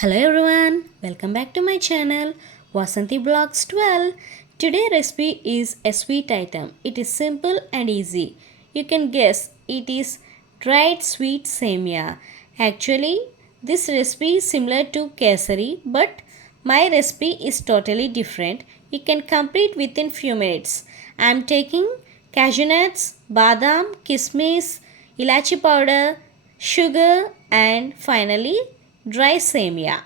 Hello everyone, welcome back to my channel Vasanthi Vlogs 12. Today's recipe is a sweet item. It is simple and easy. You can guess it is dried sweet semiya. Actually, this recipe is similar to kesari, but my recipe is totally different. You can complete within few minutes. I am taking cashew nuts, badam, kismis, ilachi powder, sugar and finally dry semiya.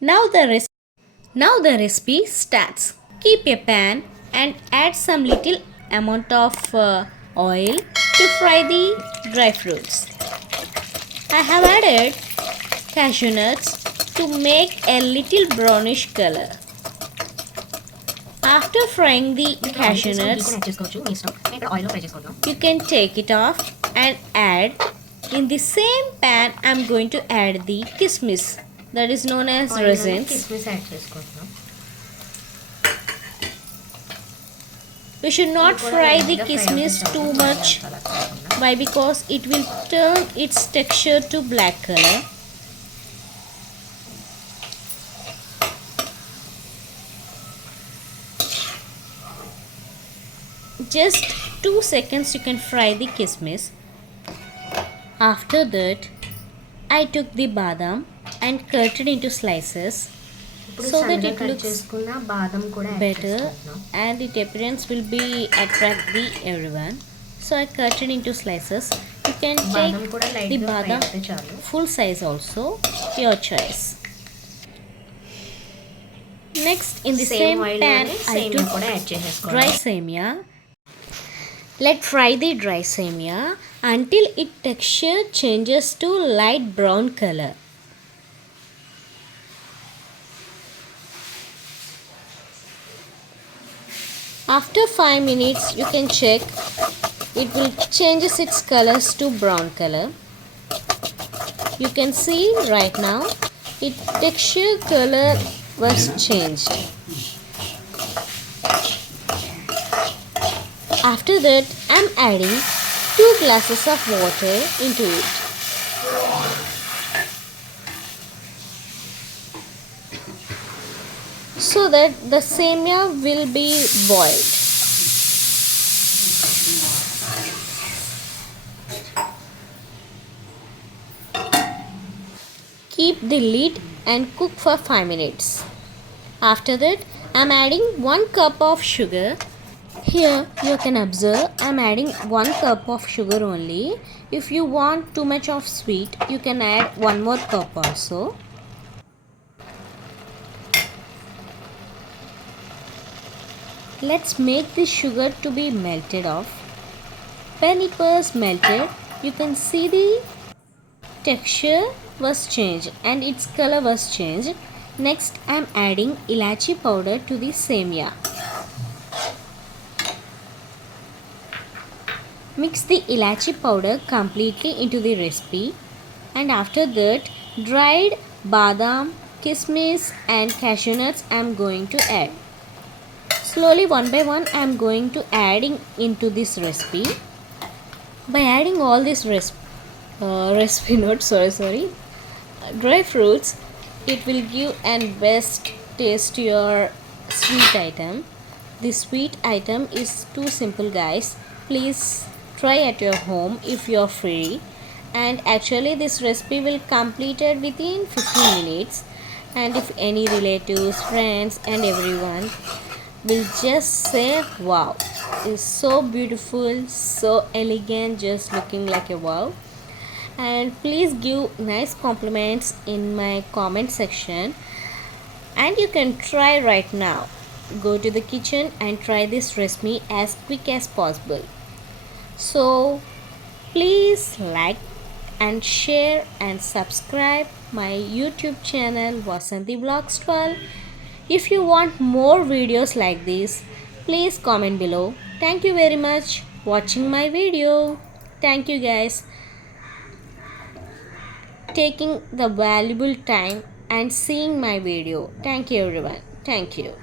Now the recipe starts. Keep a pan and add some little amount of oil to fry the dry fruits. I have added cashew nuts to make a little brownish color. After frying the cashew nuts, you can take it off and add. In the same pan, I am going to add the kismis, that is known as raisins. We should not fry the kismis too much. Why? Because it will turn its texture to black color. Just 2 seconds you can fry the kismis. After that, I took the badam and cut it into slices so that it looks better and its appearance will be attract the everyone. So I cut it into slices. You can take the badam full size also, your choice. Next, in the same pan, I took dry semiya. Let's fry the dry semiya until its texture changes to light brown color. After 5 minutes, you can check. It will changes its colors to brown color. You can see right now, its texture color was changed. After that, I am adding 2 glasses of water into it. So that the semiya will be boiled. Keep the lid and cook for 5 minutes. After that, I am adding 1 cup of sugar. Here you can observe I am adding 1 cup of sugar only. If you want too much of sweet, you can add 1 more cup also. Let's make the sugar to be melted off. When it was melted, you can see the texture was changed and its color was changed. Next, I am adding ilachi powder to the semiya. Mix the ilachi powder completely into the recipe, and after that dried badam, kismis and cashew nuts I am going to add. Slowly one by one I am going to adding into this recipe. By adding all this dry fruits, it will give an best taste to your sweet item. This sweet item is too simple, guys. Please try at your home if you are free. And actually this recipe will completed within 15 minutes. And if any relatives, friends and everyone will just say wow, it's so beautiful, so elegant, just looking like a wow. And please give nice compliments in my comment section, and you can try right now. Go to the kitchen and try this recipe as quick as possible. So please like and share and subscribe my YouTube channel Vasanthi Vlogs 12. If you want more videos like this, please comment below. Thank you very much watching my video. Thank you guys taking the valuable time and seeing my video. Thank you everyone. Thank you.